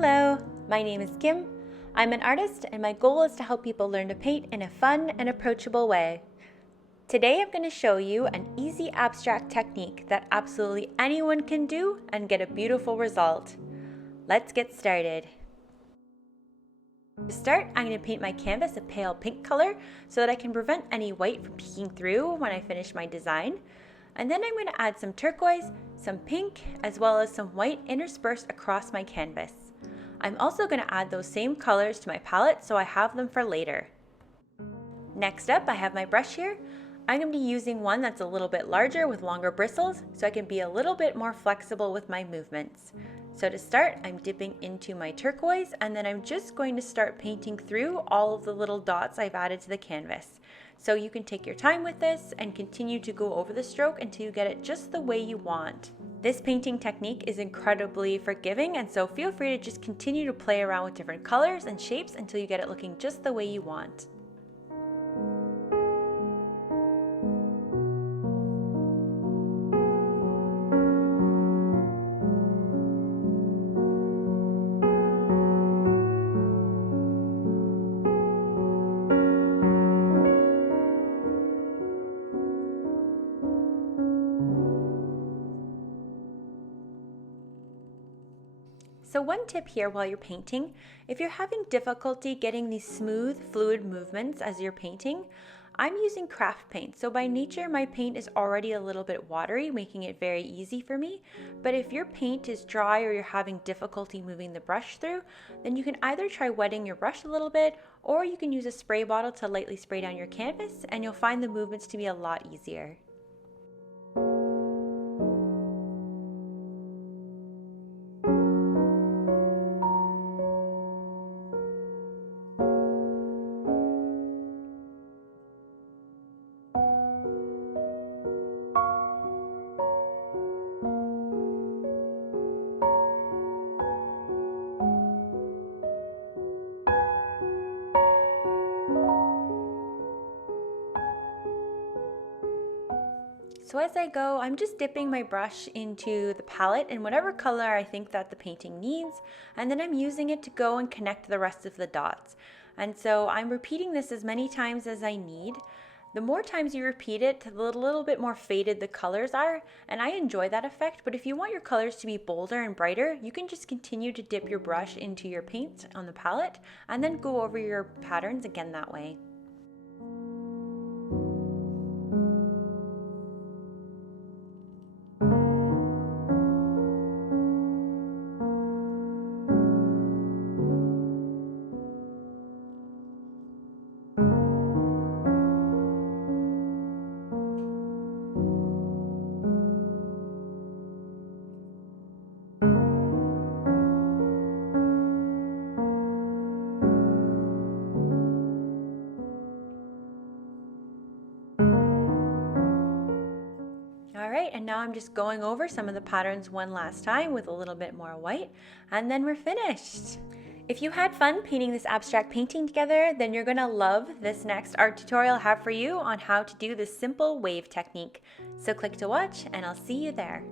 Hello, my name is Kim. I'm an artist and my goal is to help people learn to paint in a fun and approachable way. Today I'm going to show you an easy abstract technique that absolutely anyone can do and get a beautiful result. Let's get started. To start, I'm going to paint my canvas a pale pink color so that I can prevent any white from peeking through when I finish my design. And then I'm going to add some turquoise, some pink, as well as some white interspersed across my canvas. I'm also going to add those same colors to my palette so I have them for later. Next up, I have my brush here. I'm going to be using one that's a little bit larger with longer bristles so I can be a little bit more flexible with my movements. So to start, I'm dipping into my turquoise and then I'm just going to start painting through all of the little dots I've added to the canvas. So you can take your time with this and continue to go over the stroke until you get it just the way you want. This painting technique is incredibly forgiving, and so feel free to just continue to play around with different colors and shapes until you get it looking just the way you want. So one tip here while you're painting, if you're having difficulty getting these smooth, fluid movements as you're painting, I'm using craft paint. So by nature, my paint is already a little bit watery, making it very easy for me. But if your paint is dry or you're having difficulty moving the brush through, then you can either try wetting your brush a little bit, or you can use a spray bottle to lightly spray down your canvas, and you'll find the movements to be a lot easier. So as I go, I'm just dipping my brush into the palette in whatever color I think that the painting needs, and then I'm using it to go and connect the rest of the dots. And so I'm repeating this as many times as I need. The more times you repeat it, the little bit more faded the colors are, and I enjoy that effect, but if you want your colors to be bolder and brighter, you can just continue to dip your brush into your paint on the palette, and then go over your patterns again that way. Alright, and now I'm just going over some of the patterns one last time with a little bit more white, and then we're finished. If you had fun painting this abstract painting together, then you're going to love this next art tutorial I have for you on how to do this simple wave technique. So click to watch, and I'll see you there.